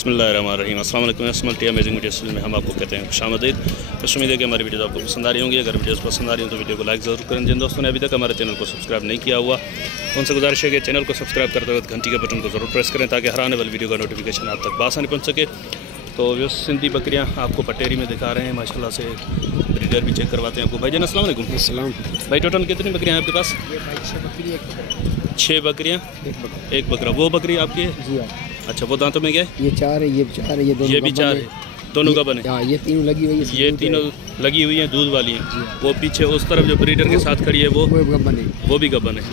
बिस्मिल्लाहिर्रहमानिर्रहीम। अस्सलाम वालेकुम। असमल टी अमेजिंग वीडियोस में हम आपको कहते हैं खुशामदीद। बस उम्मीद है कि हमारी वीडियोस आपको पसंद आ रही होंगी। अगर वीडियोस पसंद आ रही हो तो वीडियो को लाइक ज़रूर करें। जिन दोस्तों ने अभी तक हमारे चैनल को सब्सक्राइब नहीं किया हुआ उनसे गुजारिश है कि चैनल को सब्सक्राइब करते वक्त घंटी के बटन को ज़रूर प्रेस करें ताकि हर आने वाली वीडियो का नोटिफिकेशन आप तक आसानी पहुँच सके। तो जो सिंधी बकरियाँ आपको पटेरी में दिखा रहे हैं, माशाल्लाह से ब्रीडर भी चेक करवाते हैं आपको। भाईजान अस्सलाम वालेकुम। अस्सलाम भाई टोटल कितनी बकरियाँ हैं आपके पास? 6 बकरियाँ, एक बकरा। वो बकरी आपकी है? जी हाँ। अच्छा, वो दांतों में क्या है? ये 4 है, ये 4 है, ये दोनों ये भी 4 है, दोनों का बने। हाँ, ये तीनों लगी हुई है। ये तीनों लगी हुई हैं, दूध वाली हैं। वो पीछे उस तरफ जो ब्रीडर के साथ खड़ी है वो गब्बन है। वो भी गब्बन है।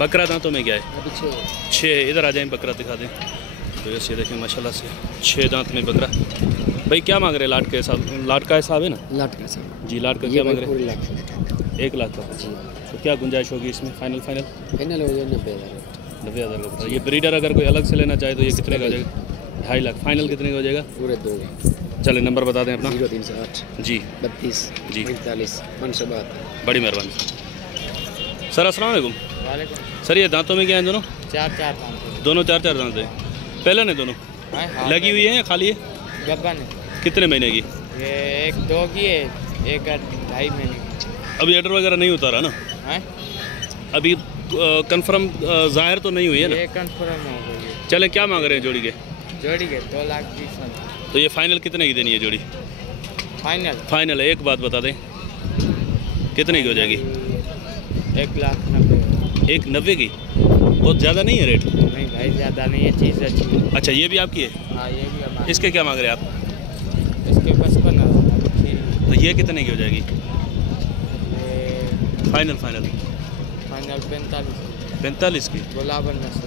बकरा दांतों में क्या है? 6 है। इधर आ जाएं, बकरा दिखा दें। तो ये देखें माशाल्लाह से 6 दांत में बकरा। भाई क्या मांग रहे हैं लाट के हिसाब? लाट का हिसाब है ना? लाट का हिसाब जी। लाट का क्या मांग रहे हैं? 1 1 लाख लाख का। तो क्या गुंजाइश होगी इसमें? फाइनल हो जाए 90,000। 90,000 का बता। ये ब्रीडर अगर कोई अलग से लेना चाहे तो ये कितने का हो जाएगा? 2.5 लाख। फाइनल कितने का हो जाएगा? पूरे 2 का। चले नंबर बता दें अपना। 0308 जी 32 जी 45 572। बड़ी मेहरबानी सर। अस्सलाम वालेकुम। सर ये दांतों में क्या है? दोनों 4 दांत। दोनों 4 दांत हैं। पहले ने दोनों लगी हुई है या खाली है? गब्बन है। कितने महीने की? ये 1 2 की है, 1 2.5 महीने की। अभी ऑर्डर वगैरह नहीं उतारा ना? अभी कंफर्म जाहिर तो नहीं हुई है ना? ये कंफर्म हो गई है। चले क्या मांग रहे हैं जोड़ी के? जोड़ी के 2,20,000। तो ये फाइनल कितने की देनी है जोड़ी? फाइनल है। एक बात बता दें, कितने की हो जाएगी? 1,90,000। 1,90 की? बहुत ज़्यादा नहीं है रेट? नहीं भाई, ज़्यादा नहीं है, चीज़ अच्छी है। अच्छा, ये भी आपकी है? हाँ, ये भी हमारा। इसके क्या मांग रहे हैं आप? इसके 55,000। तो ये कितने की हो जाएगी फाइनल? फाइनल 45 की? गुलाबन नस्ल।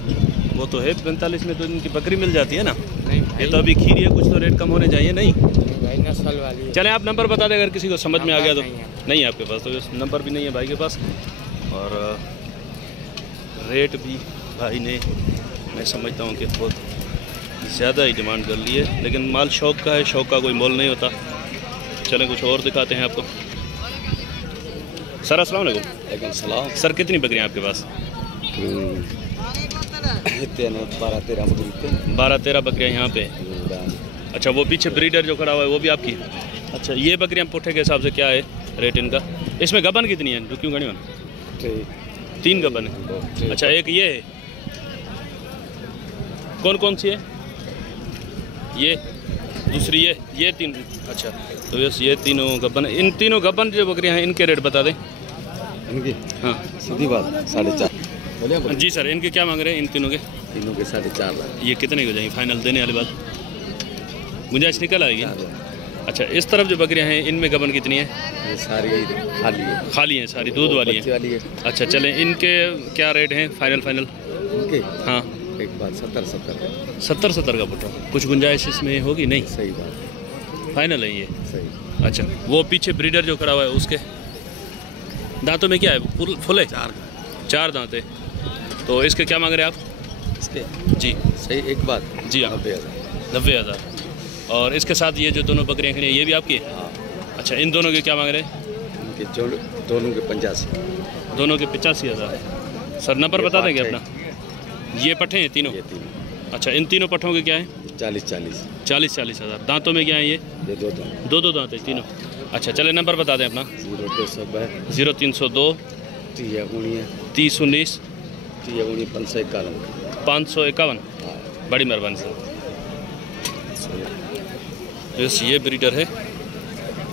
वो तो है 45 में तो इनकी बकरी मिल जाती है ना? नहीं ये तो अभी खीरी है, कुछ तो रेट कम होने चाहिए। नहीं भाई, नस्ल वाली है। चलें, आप नंबर बता दें अगर किसी को समझ में आ गया तो। नहीं है आपके पास? तो नंबर भी नहीं है भाई के पास। और रेट भी भाई ने, मैं समझता हूँ कि बहुत ज़्यादा ही डिमांड कर ली है, लेकिन माल शौक़ का है, शौक़ का कोई मोल नहीं होता। चलें कुछ और दिखाते हैं आपको। सर अस्सलाम वालेकुम। वालेकुम सलाम। सर कितनी बकरियाँ आपके पास? 12-13 बकरियाँ यहाँ पे। अच्छा, वो पीछे ब्रीडर जो खड़ा हुआ है वो भी आपकी? अच्छा, ये बकरियाँ पुट्ठे के हिसाब से क्या है रेट इनका? इसमें गबन कितनी है? क्यों गणी मन? 3 गबन है। अच्छा, एक ये है। कौन कौन सी है? ये दूसरी ये 3। अच्छा, तो बस ये तीनों गबन। इन तीनों गबन जो बकरियाँ हैं इनके रेट बता दें। इनकी? हाँ सीधी बात 4.5। जी सर, इनके क्या मांग रहे हैं इन तीनों के? तीनों के 4.5 लाख। ये कितने की हो जाएंगे फाइनल देने वाली बात? गुंजाइश निकल आएगी? अच्छा, इस तरफ जो बकरियां हैं इनमें गबन कितनी है? ये सारी खाली है। खाली हैं सारी, दूध वाली हैं। अच्छा, चलें, इनके क्या रेट हैं फाइनल? इनके? हाँ, एक बात 70 का पुट्ठा। कुछ गुंजाइश इसमें होगी? नहीं, सही बात, फाइनल है ये? सही। अच्छा, वो पीछे ब्रीडर जो खड़ा हुआ है उसके दांतों में क्या है? फुल है? 4 दांत है। तो इसके क्या मांग रहे हैं आप? इसके? जी सही। एक बात। जी हाँ, 90,000। और इसके साथ ये जो दोनों बकरियाँ खड़ी हैं ये भी आपकी है? हाँ। अच्छा, इन दोनों के क्या मांग रहे हैं? इनके दोनों के 85। दोनों के 85,000। सर नंबर बता देंगे अपना? ये पट्ठे हैं तीनों? ये तीनों। अच्छा, इन तीनों पट्ठों के क्या है? 40 हज़ार। दांतों में क्या है ये? 2 दांत है तीनों। अच्छा, चले नंबर बता दें अपना। 0302 30 19 551। बड़ी मेहरबानी सर। बस ये ब्रीडर है,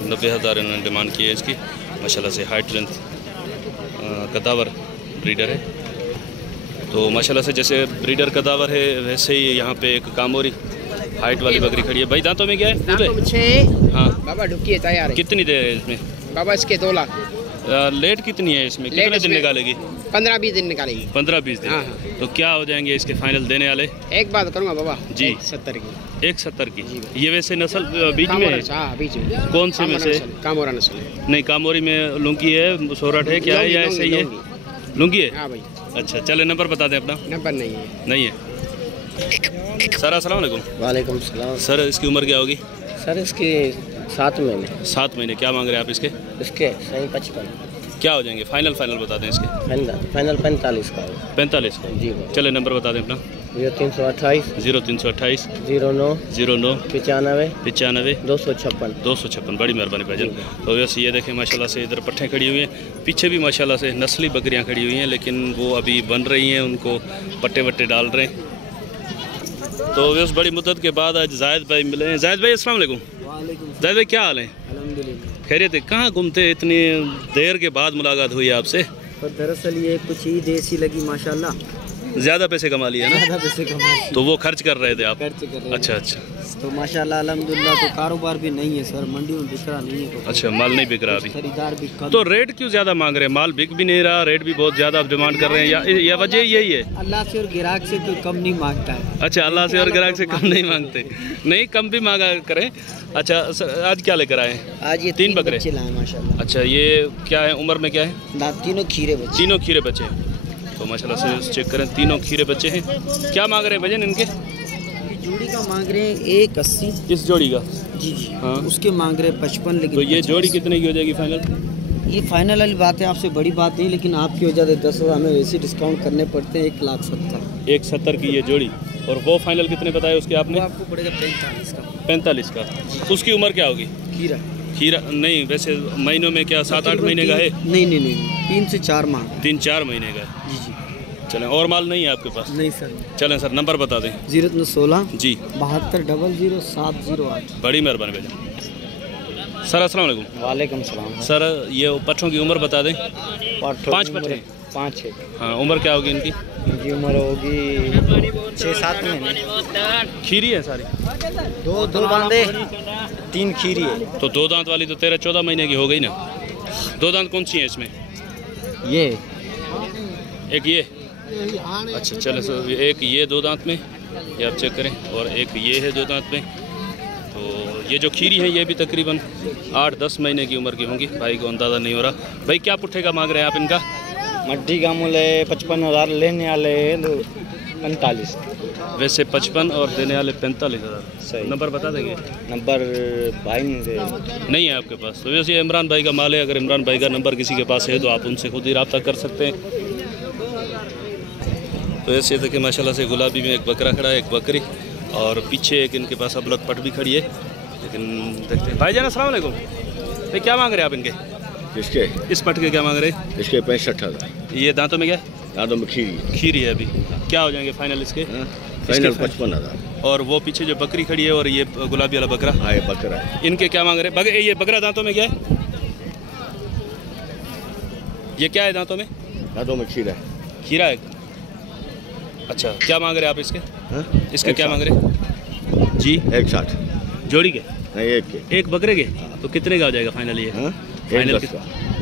90,000 इन्होंने डिमांड की है इसकी। माशाल्लाह से हाइट लेंथ कदावर ब्रीडर है। तो माशाल्लाह से जैसे ब्रीडर कदावर है वैसे ही यहाँ पे एक कामोरी हाइट वाली बकरी खड़ी है। भाई दांतों में क्या है? दांतों में 6। हाँ बाबा ढुकी है, तैयार है। कितनी देर है इसमें? बाबा इसके 2 लाख। लेट कितनी है इसमें? कितने दिन निकालेगी? 15-20 दिन निकालेगी। 15-20 दिन। हाँ। तो क्या हो जाएंगे इसके फाइनल देने वाले? एक बात करूँगा बाबा जी। 70 की। 170 की? ये वैसे नस्ल बीच में है? हाँ, बीच में। कौन से में से? कामोरा नस्ल है। नहीं, कामोरी में लुंगी है, सोरठ है, क्या है या ऐसे ही है? लुंगी है? हाँ भाई। अच्छा, चले नंबर बता दें अपना। नंबर नहीं है। नहीं है। सर अस्सलाम वालेकुम। वालेकुम सलाम। सर इसकी उम्र क्या होगी? सर इसके 7 महीने। 7 महीने। क्या मांग रहे हैं आप इसके? इसके सही 55। क्या हो जाएंगे फाइनल बता दें इसके? फाइनल 45 का। 45 का? जी। चले नंबर बता दें अपना। 0328 0328 09 09 95 95 256। 256। बड़ी मेहरबानी भाईजान। तो वैसे ये देखें माशाल्लाह से इधर पट्ठें खड़ी हुई हैं, पीछे भी माशाल्लाह से नस्ली बकरियां खड़ी हुई हैं, लेकिन वो अभी बन रही हैं, उनको पट्टे वट्टे डाल रहे हैं। तो वैसे बड़ी मुद्दत के बाद आज जायद भाई मिले हैं। जायद भाई अस्सलाम वालेकुम। जायद भाई क्या हाल है? अल्हम्दुलिल्लाह। खैरियत है? कहाँ घूमते, इतनी देर के बाद मुलाकात हुई आपसे? पर दरअसल ये कुछ ईद ऐसी लगी माशाल्लाह, ज़्यादा पैसे कमा लिए ना, ज़्यादा पैसे कमा तो वो खर्च कर रहे थे आप? खर्च कर रहे हैं। अच्छा अच्छा। तो माशाल्लाह अल्हम्दुलिल्लाह। तो कारोबार भी नहीं है सर, मंडी में बिक रहा नहीं है। अच्छा, माल नहीं बिक रहा अभी? खरीदार भी कम। तो रेट क्यों ज़्यादा मांग रहे हैं? माल बिक भी नहीं रहा, रेट भी बहुत ज़्यादा आप डिमांड कर रहे हैं, या वजह यही है? अल्लाह से और ग्राहक से कोई कम नहीं मांगता है। अच्छा, अल्लाह से और ग्राहक से कम नहीं मांगते? नहीं, कम भी मांगा करें। अच्छा सर, आज क्या लेकर आए? आज ये 3 बकरे लाए माशाल्लाह। अच्छा, ये क्या है, उम्र में क्या है? तीनों खीरे बच्चे। तीनों खीरे बच्चे हैं। तो माशाल्लाह से चेक करें, तीनों खीरे बच्चे हैं। क्या मांग रहे हैं भजन इनके? जोड़ी का मांग रहे हैं 180। इस जोड़ी का? जी जी हाँ। उसके मांग रहे हैं 55। लेकिन तो ये जोड़ी कितने की हो जाएगी फाइनल? ये फाइनल वाली बात है, आपसे बड़ी बात नहीं, लेकिन आपकी वजह से 10,000 हमें वैसे डिस्काउंट करने पड़ते हैं। 1,70,000। 170 की ये जोड़ी। और वो फाइनल कितने बताए उसके आपने? वो आपको पड़ेगा 45 का। 45 का। तो उसकी उम्र क्या होगी? खीरा खीरा नहीं, वैसे महीनों में क्या 7-8 महीने का है? नहीं नहीं नहीं, 3 से 4 माह। 3-4 महीने का है। जी जी। चलें, और माल नहीं है आपके पास? नहीं सर। चलें सर, नंबर बता दें। 016 जी 72 00 708। बड़ी मेहरबानी भैया। सर अस्सलाम वालेकुम। वालेकुम सलाम। सर ये पट्ठों की उम्र बता दें। 5 पट्ठे? 5 है। हाँ, उम्र क्या होगी इनकी? इनकी उम्र होगी 6-7 महीने। खीरी है सारी? दो बांधे, 3 खीरी है। तो 2 दांत वाली तो 13-14 महीने की हो गई ना। 2 दांत कौन सी हैं इसमें? ये एक ये। अच्छा चलो सर, एक ये 2 दांत में, ये आप चेक करें, और एक ये है 2 दांत में। तो ये जो खीरी है ये भी तकरीबन 8-10 महीने की उम्र की होंगी। भाई को अंदाज़ा नहीं हो रहा। भाई क्या पुट्ठे का मांग रहे हैं आप इनका? मट्टी का मूल्य 55,000, लेने वाले 45। वैसे 55 और देने वाले 45,000। सही। नंबर बता देंगे? नंबर भाई नहीं है आपके पास? तो वैसे इमरान भाई का माल है, अगर इमरान भाई का नंबर किसी के पास है तो आप उनसे खुद ही रब्ता कर सकते हैं। तो ऐसे देखिए माशाल्लाह से गुलाबी में एक बकरा खड़ा है, एक बकरी, और पीछे एक इनके पास अबलक पट भी खड़ी है। लेकिन देखते हैं। भाईजान अस्सलाम वालेकुम। भाई क्या मांग रहे हैं आप इनके? किसके? इस पट के क्या मांग रहे हैं? इसके 65,000। ये दांतों में क्या? दादों में खीरी। खीरी है अभी। क्या हो जाएंगे फाइनल इसके? फाइनल 55,000। और वो पीछे जो बकरी खड़ी है और ये गुलाबी वाला बकरा? हाँ, ये बकरा है। इनके क्या मांग रहे हैं? ये बकरा दांतों में क्या है? ये क्या है दांतों में? दादों में खीरा है। खीरा है। अच्छा, क्या मांग रहे हैं आप इसके? हाँ? इसके क्या मांग रहे हैं जी? 160 जोड़ी के? नहीं, एक के। एक बकरे के? तो कितने का हो जाएगा फाइनल ये? हाँ? फाइनल 110 का।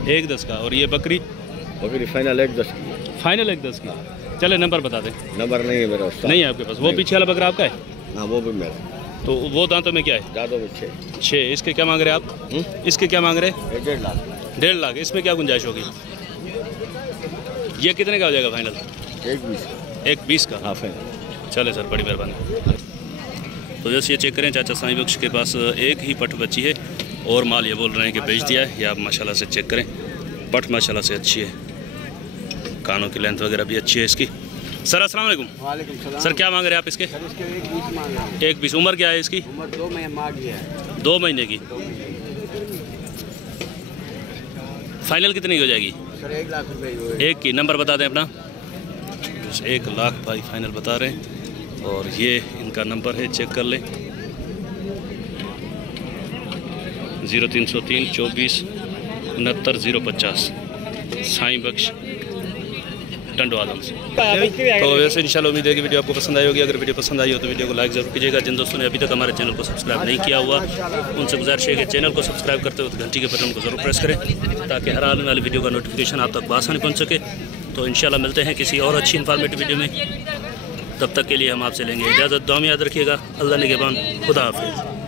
110 का। और ये बकरी? बकरी फाइनल 110 की। फाइनल 110 की। चले नंबर बता दें। नंबर नहीं है मेरा उस्ताद। नहीं है आपके पास? वो पीछे वाला बकरा आपका है? हाँ, वो भी मेरा। तो वो दांतों में क्या है? दादों में 6। इसके क्या मांग रहे हैं आप? इसके क्या मांग रहे हैं? 1.5 लाख। 1.5 लाख। इसमें क्या गुंजाइश होगी? ये कितने का हो जाएगा फाइनल? 1.20। 1.20 का? हाँ फाइनल। चले सर, बड़ी मेहरबानी। तो जैसे ये चेक करें, चाचा साईं बख्श के पास एक ही पट बची है और माल ये बोल रहे हैं कि बेच दिया है। ये आप माशाल्लाह से चेक करें, पट माशाल्लाह से अच्छी है, कानों की लेंथ वगैरह भी अच्छी है इसकी। सर अस्सलाम वालेकुम। वालेकुम सलाम। सर क्या मांग रहे हैं आप इसके? सर इसके 1.20 मांग रहा हूँ। 1.20। उम्र क्या है इसकी? उम्र 2 महीने मांग है। 2 महीने की। फाइनल कितनी की हो जाएगी? सर 1 लाख रुपए। एक की। नंबर बता दें अपना। 1 लाख भाई फाइनल बता रहे हैं, और ये इनका नंबर है, चेक कर लें। 0303 24 69 050 साईं बख्श टंडो आलम से। तो वैसे इंशाल्लाह उम्मीद है कि वीडियो आपको पसंद आई होगी। अगर वीडियो पसंद आई हो तो वीडियो को लाइक ज़रूर कीजिएगा। जिन दोस्तों ने अभी तक हमारे चैनल को सब्सक्राइब नहीं किया हुआ उनसे गुजारिश है कि चैनल को सब्सक्राइब करते वक्त घंटी के बटन को ज़रूर प्रेस करें, ताकि हर आने वाली वीडियो का नोटिफिकेशन आप तक आसानी पहुँच सके। तो इंशाल्लाह मिलते हैं किसी और अच्छी इन्फॉर्मेटिव वीडियो में। तब तक के लिए हम आपसे लेंगे इजाज़त। दुआ में याद रखिएगा। अल्लाह निगहबान। खुदा हाफिज़।